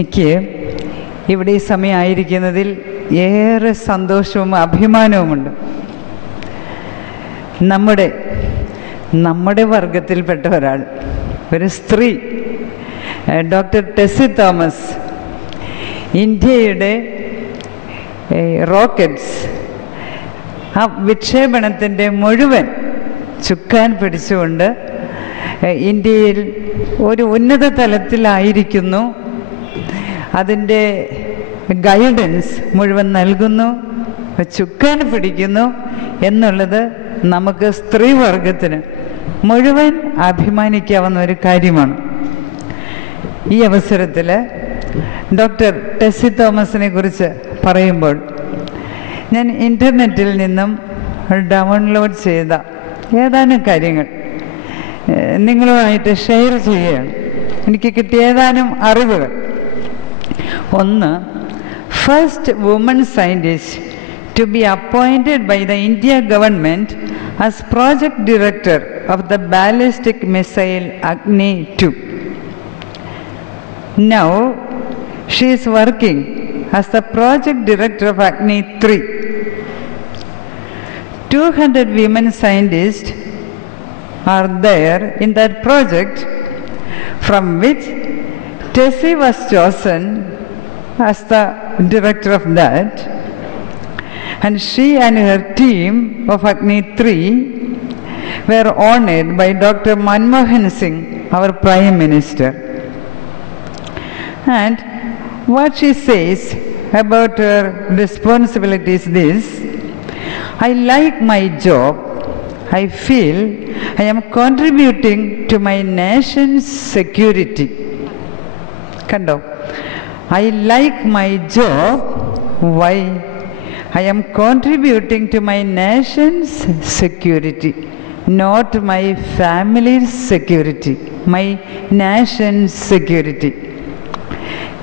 എനിക്ക് ഇവിടെ ഈ സമയമായിരിക്കുന്നതിൽ ഏറെ സന്തോഷവും അഭിമാനവുമുണ്ട്. നമ്മുടെ വർഗത്തിൽപ്പെട്ട ഒരാൾ, ഒരു സ്ത്രീ, ഡോക്ടർ ടെസ്സി തോമസ്, ഇന്ത്യയുടെ റോക്കറ്റ്സ് ആ വിക്ഷേപണത്തിൻ്റെ മുഴുവൻ ചുക്കാൻ പിടിച്ചുകൊണ്ട് ഇന്ത്യയിൽ ഒരു ഉന്നത തലത്തിലായിരിക്കുന്നു, അതിൻ്റെ ഗൈഡൻസ് മുഴുവൻ നൽകുന്നു, ചുക്കാൻ പിടിക്കുന്നു എന്നുള്ളത് നമുക്ക് സ്ത്രീവർഗത്തിന് മുഴുവൻ അഭിമാനിക്കാവുന്ന ഒരു കാര്യമാണ്. ഈ അവസരത്തിൽ ഡോക്ടർ ടെസ്സി തോമസിനെ കുറിച്ച് പറയുമ്പോൾ ഞാൻ ഇൻ്റർനെറ്റിൽ നിന്നും ഡൗൺലോഡ് ചെയ്ത ഏതാനും കാര്യങ്ങൾ നിങ്ങളുമായിട്ട് ഷെയർ ചെയ്യുകയാണ്. എനിക്ക് കിട്ടിയ ഏതാനും അറിവുകൾ. ഒന്ന്, first woman scientist to be appointed by the India government as project director of the ballistic missile Agni-V. Now she is working as the project director of Agni-III. 200 women scientists are there in that project, from which TESSY was chosen as the director of that, and she and her team of Agni-III were honored by Dr. Manmohan Singh, our Prime Minister. And what she says about her responsibility is this: I like my job. I feel I am contributing to my nation's security. Kando. I like my job. Why? I am contributing to my nation's security, not my family's security, my nation's security.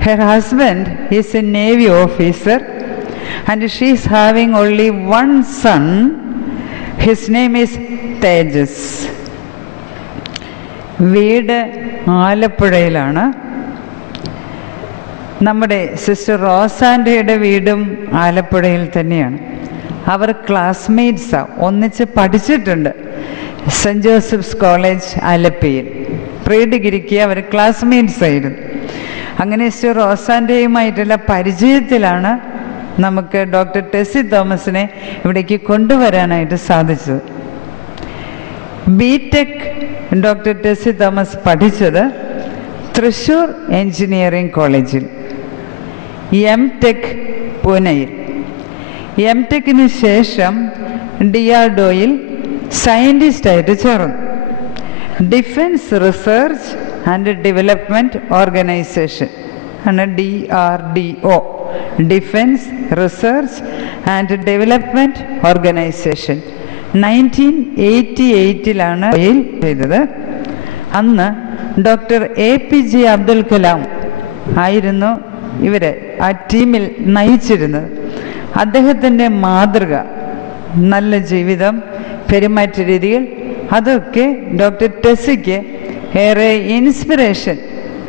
Her husband is a Navy officer and she is having only one son. His name is Tejas. വീട് ആലപ്പുഴയിലാണ്. നമ്മുടെ സിസ്റ്റർ റോസാൻഡയുടെ വീടും ആലപ്പുഴയിൽ തന്നെയാണ്. അവർ ക്ലാസ്മേറ്റ്സാണ്, ഒന്നിച്ച് പഠിച്ചിട്ടുണ്ട് സെൻറ്റ് ജോസഫ്സ് കോളേജ് ആലപ്പിയിൽ. പ്രീ ഡിഗ്രിക്ക് അവർ ക്ലാസ്മേറ്റ്സ് ആയിരുന്നു. അങ്ങനെ സിസ്റ്റർ റോസാൻഡയുമായിട്ടുള്ള പരിചയത്തിലാണ് നമുക്ക് ഡോക്ടർ ടെസ്സി തോമസിനെ ഇവിടേക്ക് കൊണ്ടുവരാനായിട്ട് സാധിച്ചത്. ബിടെക് ഡോക്ടർ ടെസ്സി തോമസ് പഠിച്ചത് തൃശ്ശൂർ എഞ്ചിനീയറിംഗ് കോളേജിൽ, എംടെക് പൂനെയിൽ. എംടെക്കിന് ശേഷം DRDOയിൽ സയൻറ്റിസ്റ്റായിട്ട് ചേർന്നു. Defence research and development organisation ആണ് DRDO, defence research and development organisation. 1988 ചെയ്തത്. അന്ന് ഡോക്ടർ APJ അബ്ദുൽ കലാം ആയിരുന്നു ഇവരെ ആ ടീമിൽ നയിച്ചിരുന്നത്. അദ്ദേഹത്തിൻ്റെ മാതൃക, നല്ല ജീവിതം, പെരുമാറ്റ രീതികൾ, അതൊക്കെ ഡോക്ടർ ടെസ്സിക്ക് ഏറെ ഇൻസ്പിറേഷൻ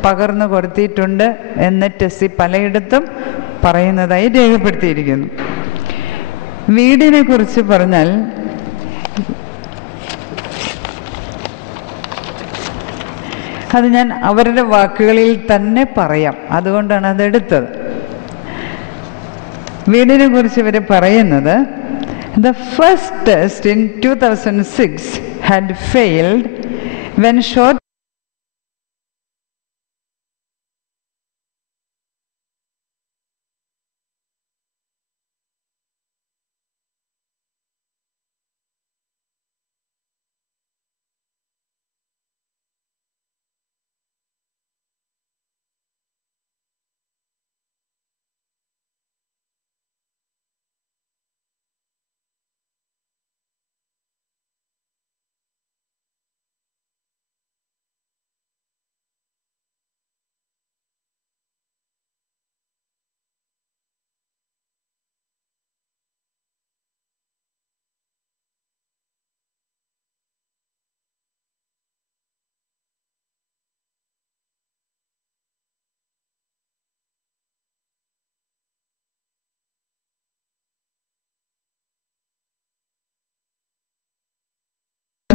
പകർന്നു കൊടുത്തിട്ടുണ്ട് എന്ന് ടെസ്സി പലയിടത്തും പറയുന്നതായി രേഖപ്പെടുത്തിയിരിക്കുന്നു. വീടിനെ കുറിച്ച് പറഞ്ഞാൽ അത് ഞാൻ അവരുടെ വാക്കുകളിൽ തന്നെ പറയാം, അതുകൊണ്ടാണ് അതെടുത്തത്. വീടിനെ കുറിച്ച് ഇവർ പറയുന്നത്, the first test in 2006 had failed when short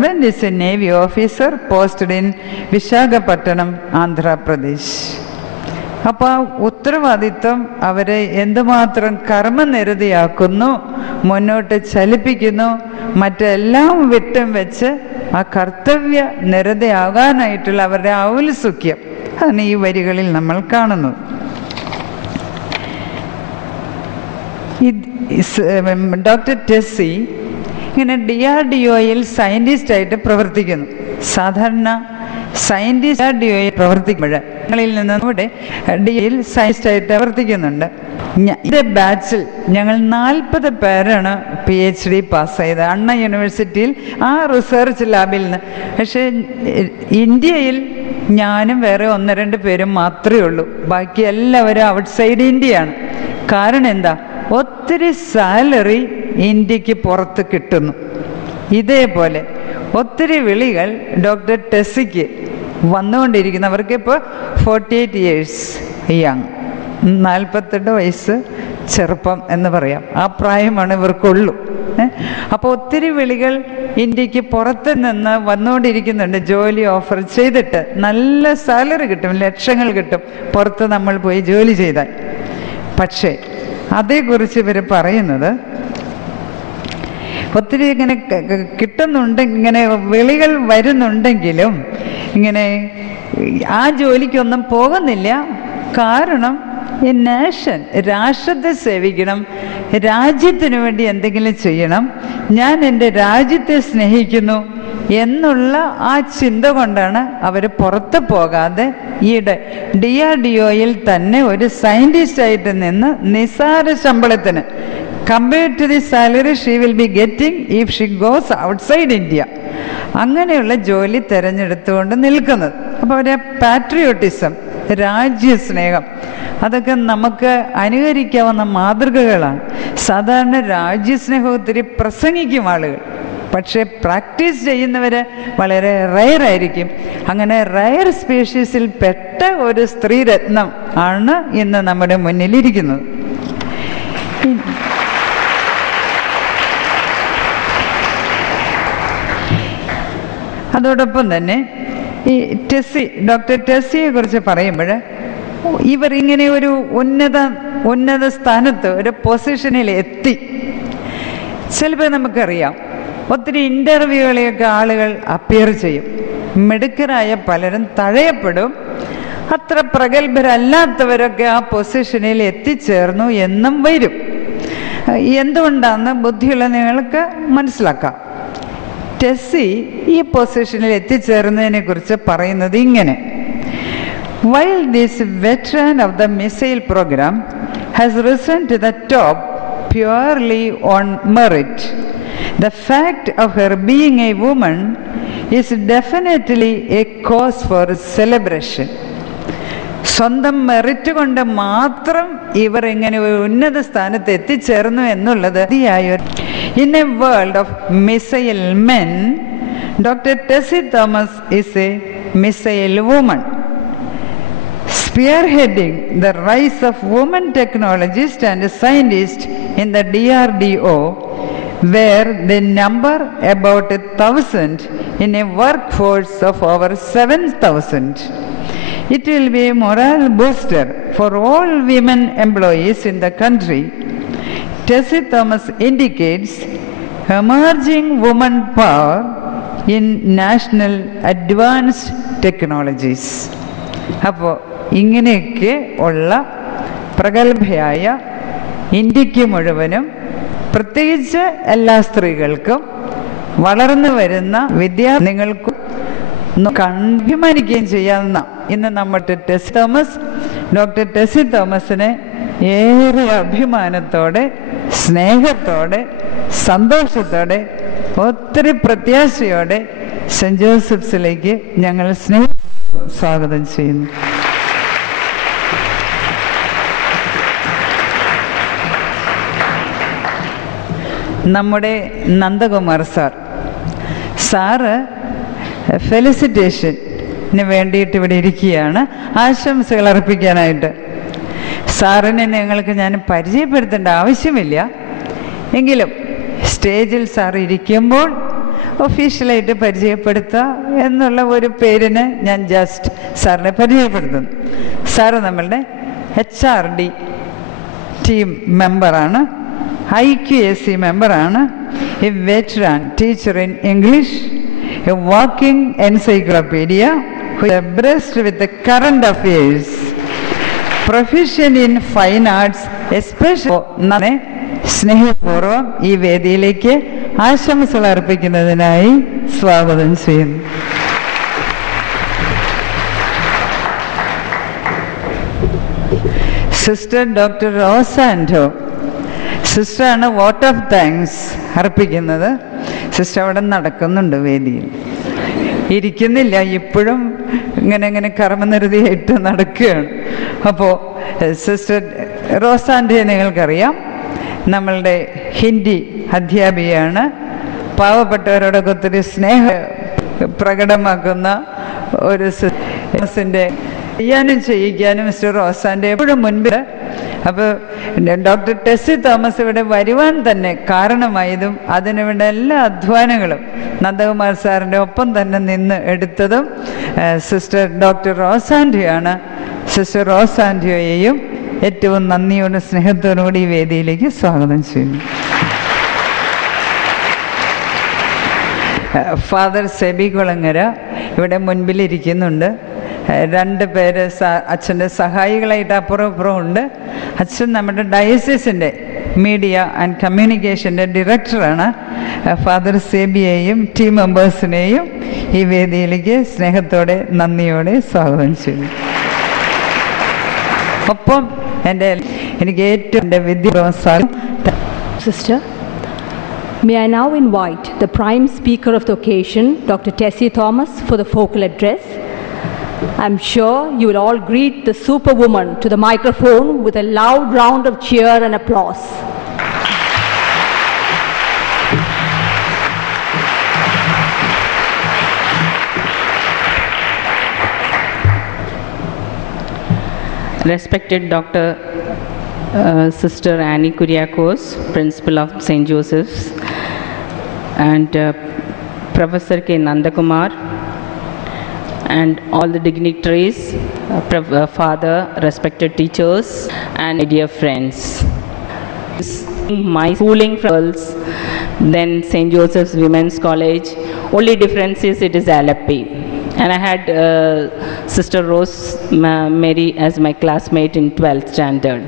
husband is a Navy officer posted in Visakhapatnam, Andhra Pradesh. അപ്പോൾ ആ ഉത്തരവാദിത്വം അവരെ എന്തുമാത്രം കർമ്മനിരതയാക്കുന്നു, മുന്നോട്ട് ചലിപ്പിക്കുന്നു, മറ്റെല്ലാം വിട്ടും വെച്ച് ആ കർത്തവ്യ നിരതയാകാനായിട്ടുള്ള അവരുടെ ഔത്സുക്യം അതാണ് ഈ വരികളിൽ നമ്മൾ കാണുന്നത്. ഡോക്ടർ ടെസ്സി ഇങ്ങനെ DRDOയിൽ സയൻറ്റിസ്റ്റായിട്ട് പ്രവർത്തിക്കുന്നു. സാധാരണ സയൻറ്റിസ്റ്റ് DRDOയിൽ പ്രവർത്തിക്കുമ്പോൾ ഞങ്ങളിൽ നിന്ന് ഇവിടെ DRDOയിൽ സയൻറ്റിസ്റ്റായിട്ട് പ്രവർത്തിക്കുന്നുണ്ട്. ഇതേ ബാച്ചിൽ ഞങ്ങൾ 40 പേരാണ് PhD പാസ്സായത് അണ്ണ യൂണിവേഴ്സിറ്റിയിൽ ആ റിസർച്ച് ലാബിൽ നിന്ന്. പക്ഷേ ഇന്ത്യയിൽ ഞാനും വേറെ 1-2 പേരും മാത്രമേ ഉള്ളൂ. ബാക്കി എല്ലാവരും ഔട്ട്സൈഡ് ഇന്ത്യയാണ്. കാരണം എന്താ? ഒത്തിരി സാലറി ഇന്ത്യക്ക് പുറത്ത് കിട്ടുന്നു. ഇതേപോലെ ഒത്തിരി വിളികൾ ഡോക്ടർ ടെസ്സിക്ക് വന്നുകൊണ്ടിരിക്കുന്നു. അവർക്ക് ഇപ്പോൾ 48 years യങ്, 48 വയസ്സ് ചെറുപ്പം എന്ന് പറയാം, ആ പ്രായമാണ് ഇവർക്കുള്ളൂ. അപ്പോൾ ഒത്തിരി വിളികൾ ഇന്ത്യക്ക് പുറത്ത് നിന്ന് വന്നുകൊണ്ടിരിക്കുന്നുണ്ട്. ജോലി ഓഫർ ചെയ്തിട്ട് നല്ല സാലറി കിട്ടും, ലക്ഷങ്ങൾ കിട്ടും പുറത്ത് നമ്മൾ പോയി ജോലി ചെയ്താൽ. പക്ഷേ അതേക്കുറിച്ച് ഇവർ പറയുന്നത് ഒത്തിരി ഇങ്ങനെ കിട്ടുന്നുണ്ട്, ഇങ്ങനെ വിളികൾ വരുന്നുണ്ടെങ്കിലും ഇങ്ങനെ ആ ജോലിക്കൊന്നും പോകുന്നില്ല. കാരണം ഈ നേഷൻ, രാഷ്ട്രത്തെ സേവിക്കണം, രാജ്യത്തിനു വേണ്ടി എന്തെങ്കിലും ചെയ്യണം, ഞാൻ എൻ്റെ രാജ്യത്തെ സ്നേഹിക്കുന്നു എന്നുള്ള ആ ചിന്ത കൊണ്ടാണ് അവർ പുറത്ത് പോകാതെ ഈയിടെ DRDOയിൽ തന്നെ ഒരു സയൻറ്റിസ്റ്റായിട്ട് നിന്ന് നിസാര ശമ്പളത്തിന് compared to the salary she will be getting if she goes outside India, അങ്ങനെയുള്ള ജോലി തിരഞ്ഞെടുത്തുകൊണ്ട് നിൽക്കുന്നത്. അപ്പോൾ അവരെ പാട്രിയോട്ടിസം, രാജ്യസ്നേഹം, അതൊക്കെ നമുക്ക് അനുകരിക്കാവുന്ന മാതൃകകളാണ്. സാധാരണ രാജ്യസ്നേഹം ഒത്തിരി പ്രസംഗിക്കും ആളുകൾ, പക്ഷേ പ്രാക്ടീസ് ചെയ്യുന്നവർ വളരെ റയറായിരിക്കും. അങ്ങനെ റയർ സ്പീഷീസിൽ പെട്ട ഒരു സ്ത്രീരത്നം ആണ് ഇന്ന് നമ്മുടെ മുന്നിലിരിക്കുന്നത്. അതോടൊപ്പം തന്നെ ഈ ഡോക്ടർ ടെസ്സിയെ കുറിച്ച് പറയുമ്പോൾ ഇവർ ഇങ്ങനെ ഒരു ഉന്നത സ്ഥാനത്ത്, ഒരു പൊസിഷനിൽ എത്തി. ചിലപ്പോൾ നമുക്കറിയാം ഒത്തിരി ഇൻ്റർവ്യൂകളെയൊക്കെ ആളുകൾ അപ്പിയർ ചെയ്യും. മിടുക്കരായ പലരും തഴയപ്പെടും. അത്ര പ്രഗത്ഭരല്ലാത്തവരൊക്കെ ആ പൊസിഷനിൽ എത്തിച്ചേർന്നു എന്നും വരും. എന്തുകൊണ്ടാണെന്ന് ബുദ്ധിയുള്ള നിങ്ങൾക്ക് മനസ്സിലാക്കാം. ടെസ്സി ഈ പൊസിഷനിൽ എത്തിച്ചേർന്നതിനെ കുറിച്ച് പറയുന്നത് ഇങ്ങനെ: While this veteran of the missile program has risen to the top purely on merit, the fact of her being a woman is definitely a cause for celebration. സ്വന്തം മെറിറ്റ് കൊണ്ട് മാത്രം ഇവർ ഇങ്ങനെ ഒരു ഉന്നത സ്ഥാനത്ത് എത്തിച്ചേർന്നു എന്നുള്ളത് In a world of missile men, Dr. Tessie Thomas is a missile woman, spearheading the rise of women technologists and scientists in the DRDO, where they number about 1,000 in a workforce of over 7,000. It will be a morale booster for all women employees in the country. Tessie Thomas indicates emerging woman power in national advanced technologies. അപ്പോൾ ഇങ്ങനെയൊക്കെ ഉള്ള പ്രഗത്ഭയായ ഇന്ത്യക്ക് മുഴുവനും, പ്രത്യേകിച്ച് എല്ലാ സ്ത്രീകൾക്കും, വളർന്നു വരുന്ന വിദ്യാർത്ഥികൾക്കും അഭിമാനിക്കുകയും ചെയ്യാവുന്ന ഇന്ന് നമ്മുടെ ഡോക്ടർ ടെസ്സി തോമസിനെ ഏറെ അഭിമാനത്തോടെ, സ്നേഹത്തോടെ, സന്തോഷത്തോടെ, ഒത്തിരി പ്രത്യാശയോടെ സെൻറ് ജോസഫ്സിലേക്ക് ഞങ്ങൾ സ്വാഗതം ചെയ്യുന്നു. നമ്മുടെ നന്ദകുമാർ സാറ് ഫെലിസിറ്റേഷന് വേണ്ടിയിട്ട് ഇവിടെ ഇരിക്കുകയാണ്, ആശംസകൾ അർപ്പിക്കാനായിട്ട്. സാറിനെ നിങ്ങൾക്ക് ഞാൻ പരിചയപ്പെടുത്തേണ്ട ആവശ്യമില്ല, എങ്കിലും സ്റ്റേജിൽ സാർ ഇരിക്കുമ്പോൾ ഒഫീഷ്യലായിട്ട് പരിചയപ്പെടുത്തുക എന്നുള്ള ഒരു പേരിന് ഞാൻ ജസ്റ്റ് സാറിനെ പരിചയപ്പെടുത്തുന്നു. സാറ് നമ്മളുടെ HRD ടീം മെമ്പറാണ്, IQAC മെമ്പറാണ്, a veteran teacher in English, a walking encyclopedia, abreast with the current affairs, proficient in fine arts, especially സ്നേഹപൂർവ്വം ഈ വേദിയിലേക്ക് ആശംസകൾ അർപ്പിക്കുന്നതിനായി സ്വാഗതം ചെയ്യുന്നു. സിസ്റ്റർ ഡോക്ടർ റോസാൻഡോ സിസ്റ്ററാണ് വോട്ട് ഓഫ് താങ്ക്സ് അർപ്പിക്കുന്നത്. സിസ്റ്റർ അവിടെ നടക്കുന്നുണ്ട്, വേദിയിൽ ഇരിക്കുന്നില്ല, ഇപ്പോഴും ഇങ്ങനെ കർമ്മനിരതിയായിട്ട് നടക്കുകയാണ്. അപ്പോൾ സിസ്റ്റർ റോസാൻഡോയെ നിങ്ങൾക്കറിയാം, നമ്മളുടെ ഹിന്ദി അധ്യാപികയാണ്. പാവപ്പെട്ടവരോടൊക്കെ ഒത്തിരി സ്നേഹം പ്രകടമാക്കുന്ന ഒരു സിസ്റ്ററിൻ്റെ ചെയ്യാനും ചെയ്യിക്കാനും മിസ്റ്റർ റോസാൻ്റെ എപ്പോഴും മുൻപിൽ. അപ്പോൾ ഡോക്ടർ ടെസ്സി തോമസ് ഇവിടെ വരുവാൻ തന്നെ കാരണമായതും അതിനുവേണ്ട എല്ലാ അധ്വാനങ്ങളും നന്ദകുമാർ സാറിൻ്റെ ഒപ്പം തന്നെ നിന്ന് എടുത്തതും സിസ്റ്റർ ഡോക്ടർ റോസാൻഡോയാണ്. സിസ്റ്റർ റോസാൻഡോയെയും ഏറ്റവും നന്ദിയോടും സ്നേഹത്തോടുകൂടി ഈ വേദിയിലേക്ക് സ്വാഗതം ചെയ്യുന്നു. ഫാദർ സെബി കുളങ്ങര ഇവിടെ മുൻപിലിരിക്കുന്നുണ്ട്. 2 പേര് അച്ഛൻ്റെ സഹായികളായിട്ട് അപ്പുറം ഇപ്പുറം ഉണ്ട്. അച്ഛൻ നമ്മുടെ ഡയസിസിൻ്റെ മീഡിയ ആൻഡ് കമ്മ്യൂണിക്കേഷൻ്റെ ഡയറക്ടറാണ്. ഫാദർ സെബിയെയും ടീം മെമ്പേഴ്സിനെയും ഈ വേദിയിലേക്ക് സ്നേഹത്തോടെ നന്ദിയോടെ സ്വാഗതം ചെയ്യുന്നു. ഒപ്പം എനിക്ക് ഏറ്റവും എൻ്റെ വിദ്യാഭ്യാസം sister. May I now invite the prime speaker of the occasion, Dr. Tessie Thomas, for the focal address. I'm sure you will all greet the superwoman to the microphone with a loud round of cheer and applause. Respected Dr. Sister Annie Kuriakos, Principal of St. Joseph's, and Professor K. Nandakumar, and all the dignitaries, Father, respected teachers, and dear friends. My schooling from girls, then St. Joseph's Women's College, only difference is it is Alleppey. And I had Sister Rose Mary as my classmate in 12th standard.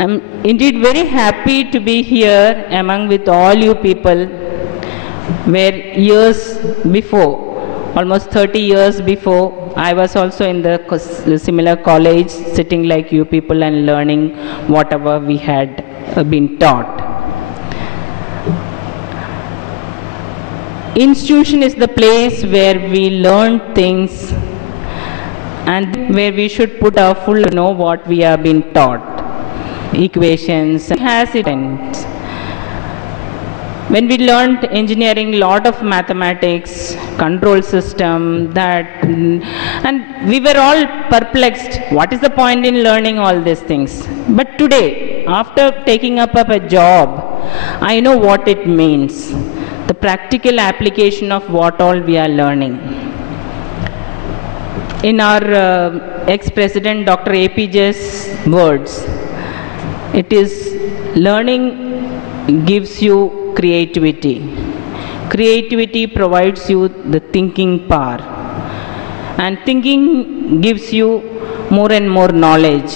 I'm indeed very happy to be here among with all you people, where years before, almost 30 years before, I was also in the similar college, sitting like you people and learning whatever we had been taught. Institution is the place where we learn things and where we should put our full know what we have been taught. Equations has it. When we learned engineering, lot of mathematics, control system, that, and we were all perplexed. What is the point in learning all these things? But today, after taking up a job, I know what it means. The practical application of what all we are learning. In our ex-president Dr. APJ's words, it is learning gives you creativity. Creativity provides you the thinking power, and thinking gives you more and more knowledge,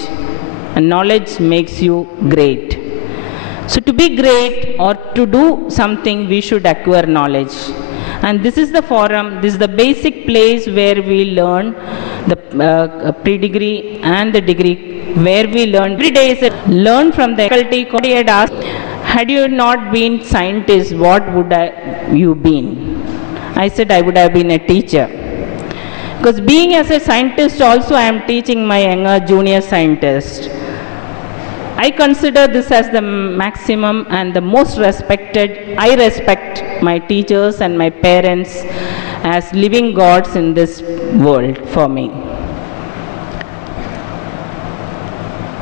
and knowledge makes you great. So to be great or to do something, we should acquire knowledge. And this is the forum, this is the basic place where we learn the pre-degree and the degree, where we learn. Every day is learn from the faculty. He had asked, had you not been scientist, what would you been? I said I would have been a teacher. Because being as a scientist also, I am teaching my younger junior scientist. I consider this as the maximum and the most respected. I respect my teachers and my parents as living gods in this world for me.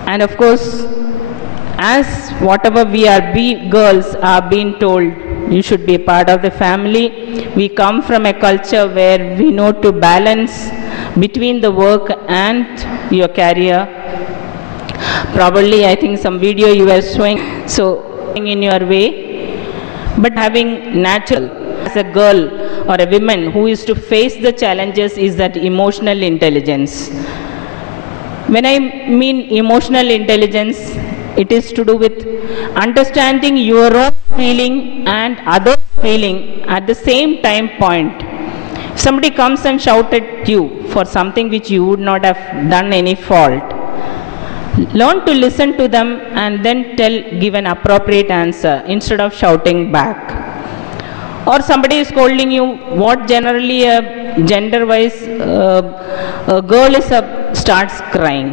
And of course, as whatever we are girls are being told, you should be a part of the family. We come from a culture where we know to balance between the work and your career. Probably I think some video you were showing, so in your way, but having natural as a girl or a woman who is to face the challenges is that emotional intelligence. When I mean emotional intelligence, it is to do with understanding your own feeling and other feeling at the same time point. If somebody comes and shouts at you for something which you would not have done any fault, learn to listen to them and then give an appropriate answer instead of shouting back. Or somebody is scolding you, what generally gender-wise a girl starts crying.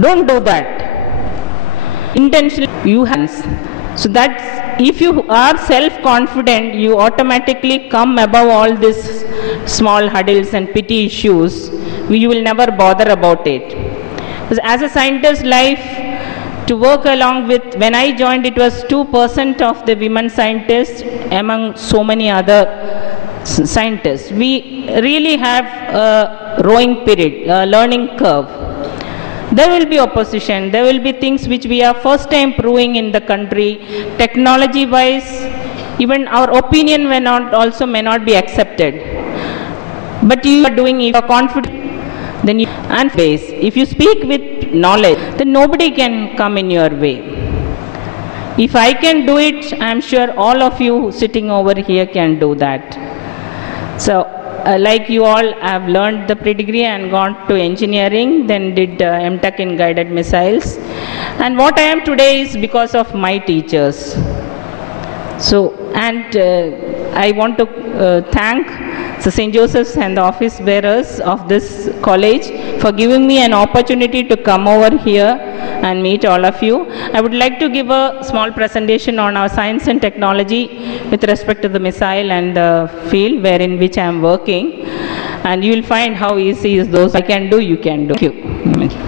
Don't do that. Intentionally you have. So that's, if you are self-confident, you automatically come above all these small hurdles and petty issues. You will never bother about it. Because as a scientist life, to work along with, when I joined, it was 2% of the women scientists among so many other scientists. We really have a rowing period, a learning curve. There will be opposition, there will be things which we are first time proving in the country. Technology wise, even our opinion may not be accepted. But you are doing, if you are confident, then you and face. If you speak with knowledge, then nobody can come in your way. If I can do it, I am sure all of you sitting over here can do that. So like you all have learned the pre-degree and gone to engineering, then did MTech in guided missiles. And what I am today is because of my teachers. So, and I want to thank St. Joseph's and the office bearers of this college for giving me an opportunity to come over here and meet all of you. I would like to give a small presentation on our science and technology with respect to the missile and the field wherein which I am working. And you will find how easy is those I can do, you can do. Thank you.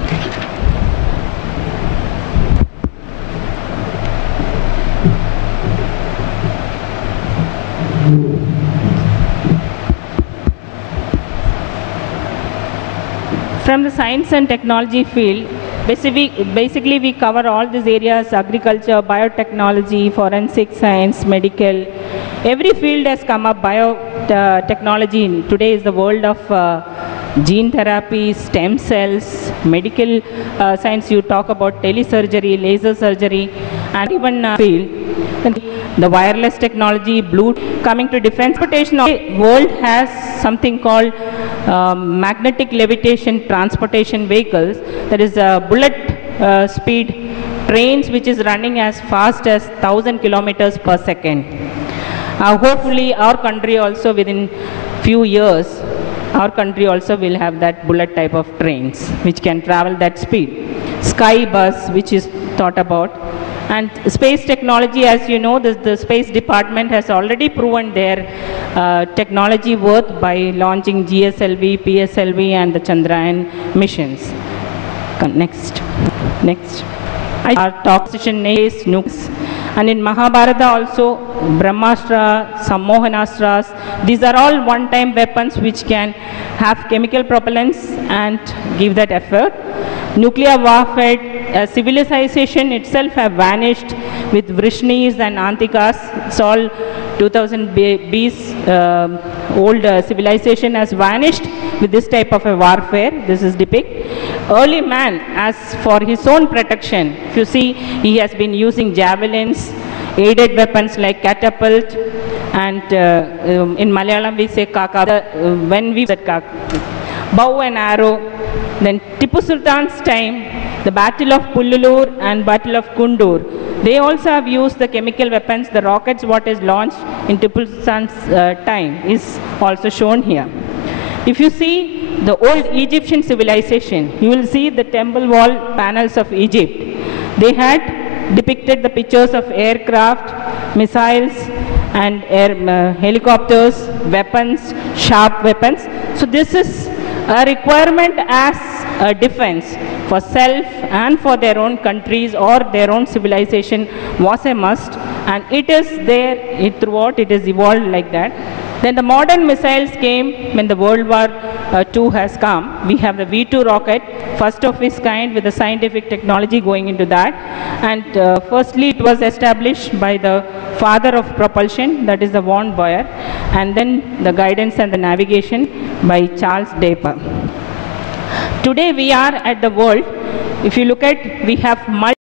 From the science and technology field, basically we cover all these areas: agriculture, biotechnology, forensic science, medical. Every field has come up. Biotechnology today is the world of gene therapy, stem cells, medical science. You talk about telesurgery, laser surgery, and even field. The wireless technology, Bluetooth. Coming to defense, transportation, the world has something called magnetic levitation transportation vehicles. That is bullet speed trains which is running as fast as 1,000 kilometers per second. Hopefully our country also within few years, our country also will have that bullet type of trains which can travel that speed. Sky bus which is thought about. And space technology, as you know, the Space Department has already proven their technology worth by launching GSLV, PSLV and the Chandrayaan missions. Next. Our talk session is nukes. And in Mahabharata also, Brahmastra, Sammohanastras, these are all one-time weapons which can have chemical propellants and give that effort. Nuclear warfare, civilization itself have vanished with Vrishnis and Antikas. It's all 2000 BC's old civilization has vanished with this type of a warfare. This is depicted. Early man, as for his own protection, if you see, he has been using javelins, aided weapons like catapult, and in Malayalam we say kaka. When we said kaka, bow and arrow. Then Tipu Sultan's time, the Battle of Pullulur and Battle of Kundur, they also have used the chemical weapons. The rockets what is launched in Tipu Sultan's time is also shown here. If you see the old Egyptian civilization, you will see the temple wall panels of Egypt. They had depicted the pictures of aircraft, missiles and helicopters, weapons, sharp weapons. So this is a requirement as a defense for self and for their own countries or their own civilization was a must, and it is there throughout, it is evolved like that. Then the modern missiles came when the World War II has come. We have the V2 rocket, first of its kind with the scientific technology going into that. And firstly, it was established by the father of propulsion, that is the von Boyer, and then the guidance and the navigation by Charles Draper. Today we are at the world. If you look at, we have multiple